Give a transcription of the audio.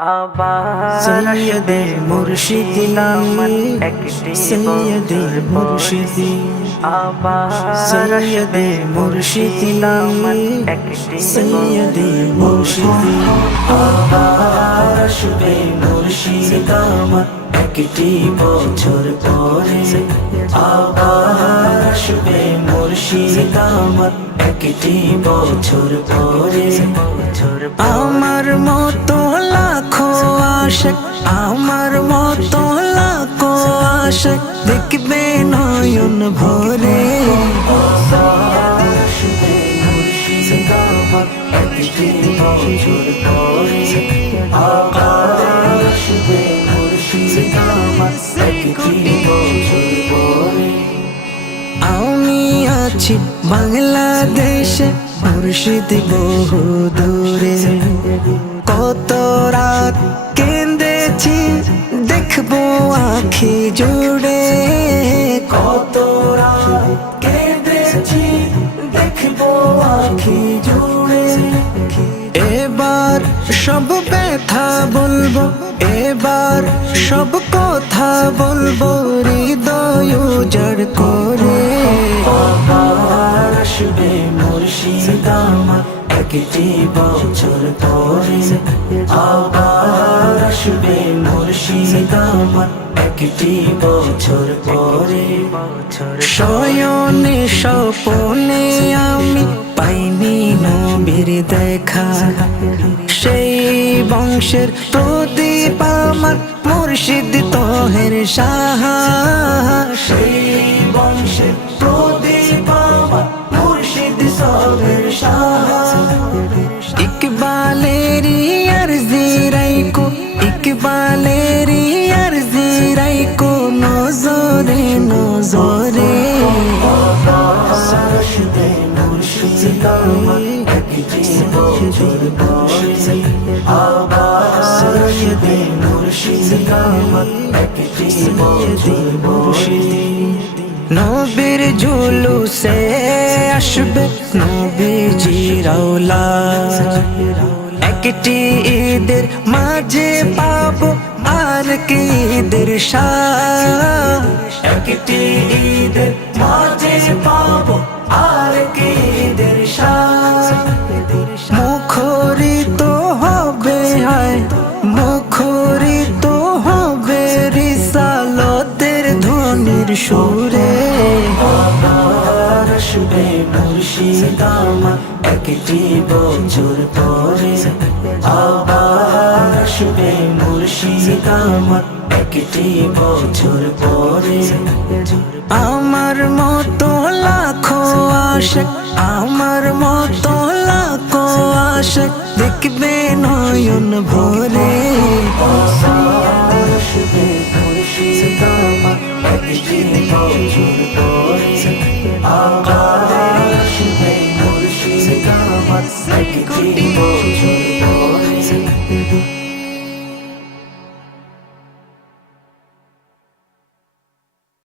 সৈয়দে মুর্শিদি সৈয়দে মুর্শিদি সৈয়দে মুর্শিদি সৈয়দে মুর্শিদি আবার আসবে মুর্শিদ আমার একটি বছর পরে আবার আসবে মুর্শিদ আমার একটি বছর পরে আমার মতো লাখো আশিক আমার মতো লাখো আশিক দেখবে নয়ন ভরে আসবে মুর্শিদ আমার একটি বছর পরে আবার আসবে মুর্শিদ আমার একটি বছর পরে আমি আছি বাংলাদেশে মুর্শিদ বহু দূরে কত রাত কেঁদেছি দেখবো আখি জুড়ে কত রাত কেঁদেছি দেখবো আখি জুড়ে এবার সব ব্যথা বলবো এবার সব কথা বলবো হৃদয় উজাড় করে আবার আসবে মুর্শিদ আমার একটি বছর পরে আবার আসবে মুর্শিদ আমার একটি বছর পরে শয়নে স্বপনে আমি পাইনি নবীর দেখা সেই বংশের প্রদীপ আমার মুর্শিদ তোহের শাহ সেই বংশের প্রদীপ আমার মুর্শিদ তোহের শাহ ইকবালেরি আরজি রাইকো ইকবালেরি আরজি রাইকো নজরে নজরে আসবে মুর্শিদ আমার একটি বছর পরে আবার আসবে মুর্শিদ আমার একটি বছর পরে নবীর জুলুসে আসবে নবীজির আওলাদ একটি ঈদের মাঝে পাবো আর কি ঈদের শান একটি ঈদের মাঝে পাবো আর কি ঈদের শান মুখরিত হবে হায় মুখরিত হবে রিসালতের ধ্বনির সুরে আবার আসবে মুর্শিদ আমার একটি বছর পরে আবার আসবে মুর্শিদ আমার একটি বছর পরে আমার মতো লাখো আশিক আমার মতো লাখো আশিক দেখবে নয়ন ভরে আসবে মুর্শিদ আমার একটি বছর পরে আবার আসবে মুর্শিদ আমার একটি বছর পরে